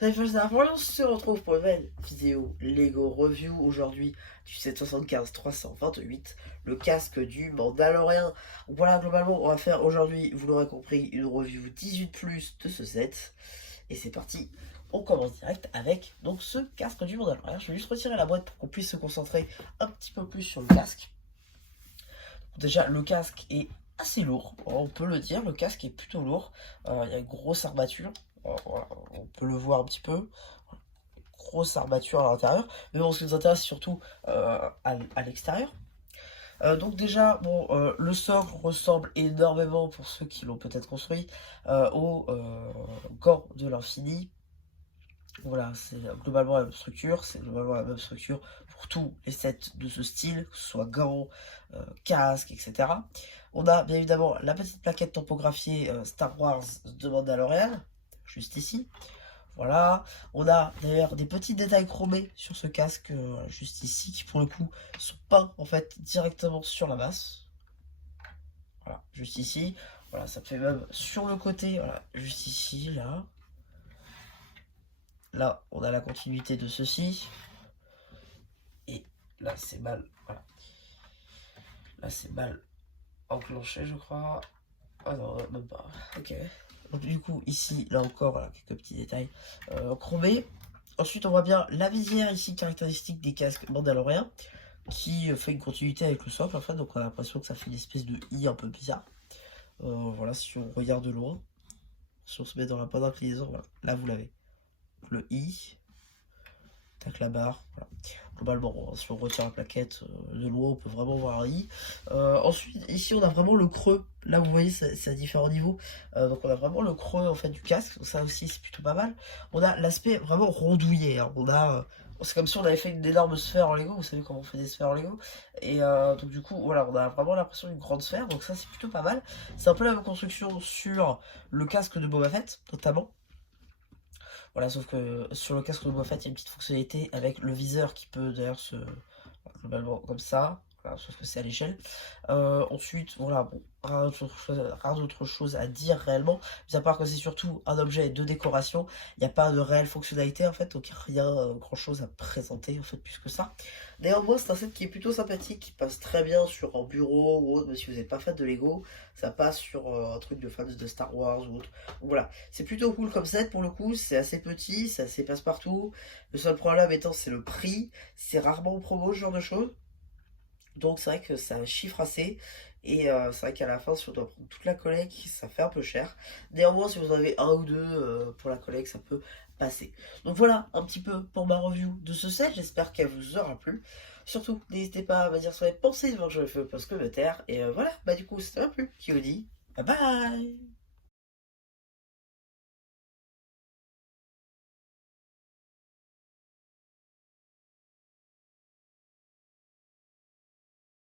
Salut on se retrouve pour une nouvelle vidéo Lego Review aujourd'hui du 775-328, le casque du Mandalorien. Voilà, globalement, on va faire aujourd'hui, vous l'aurez compris, une review 18+ de ce set. Et c'est parti, on commence direct avec donc ce casque du Mandalorien. Je vais juste retirer la boîte pour qu'on puisse se concentrer un petit peu plus sur le casque. Déjà, le casque est assez lourd, on peut le dire, le casque est plutôt lourd. Il y a une grosse armature. Voilà, on peut le voir un petit peu, grosse armature à l'intérieur, mais bon, ce qui nous intéresse c'est surtout à l'extérieur. Donc déjà, bon, le socle ressemble énormément, pour ceux qui l'ont peut-être construit, au Gant de l'Infini. Voilà, c'est globalement la même structure, c'est globalement la même structure pour tous les sets de ce style, que ce soit gants, casque, etc. On a bien évidemment la petite plaquette topographiée Star Wars de Mandalorian, juste ici. Voilà, on a d'ailleurs des petits détails chromés sur ce casque, juste ici, qui pour le coup sont peints en fait directement sur la masse. Voilà, juste ici. Voilà, ça fait même sur le côté, voilà, juste ici, là. Là, on a la continuité de ceci. Et là, c'est mal, voilà. Là, c'est mal enclenché, je crois. Ah non, même pas. Ok. Donc du coup, ici, là encore, voilà, quelques petits détails chromés. Ensuite, on voit bien la visière ici, caractéristique des casques mandaloriens, qui fait une continuité avec le socle, en fait. Donc on a l'impression que ça fait une espèce de i un peu bizarre. Voilà, si on regarde de loin, si on se met dans la bonne inclinaison, voilà, là vous l'avez. Le i, tac la barre, voilà. Globalement, si on retire la plaquette de loin, on peut vraiment voir un i. Ensuite, ici, on a vraiment le creux. Là, vous voyez, c'est à différents niveaux. Donc, on a vraiment le creux en fait du casque. Donc, ça aussi, c'est plutôt pas mal. On a l'aspect vraiment rondouillé, hein. On a, c'est comme si on avait fait une énorme sphère en Lego. Vous savez comment on fait des sphères en Lego. Et donc, du coup, voilà, on a vraiment l'impression d'une grande sphère. Donc, ça, c'est plutôt pas mal. C'est un peu la même construction sur le casque de Boba Fett, notamment. Voilà, sauf que sur le casque de Boba Fett, il y a une petite fonctionnalité avec le viseur qui peut d'ailleurs se... globalement comme ça. Voilà, sauf que c'est à l'échelle. Ensuite, voilà, bon, rien d'autre chose à dire réellement, mis à part que c'est surtout un objet de décoration. Il n'y a pas de réelle fonctionnalité en fait, donc rien grand chose à présenter en fait plus que ça. Néanmoins, c'est un set qui est plutôt sympathique, qui passe très bien sur un bureau ou autre, mais si vous n'êtes pas fan de Lego, ça passe sur un truc de fans de Star Wars ou autre. Donc voilà, c'est plutôt cool comme set pour le coup, c'est assez petit, c'est assez passe-partout. Le seul problème étant c'est le prix, c'est rarement en promo ce genre de choses. Donc c'est vrai que ça chiffre assez. Et c'est vrai qu'à la fin, si on doit prendre toute la collecte, ça fait un peu cher. Néanmoins, si vous en avez un ou deux pour la collecte, ça peut passer. Donc voilà un petit peu pour ma review de ce set. J'espère qu'elle vous aura plu. Surtout, n'hésitez pas à me dire ce que vous avez pensé de voir que je fais le post commentaire. Et voilà, bah du coup, c'était un peu qui vous dit bye bye.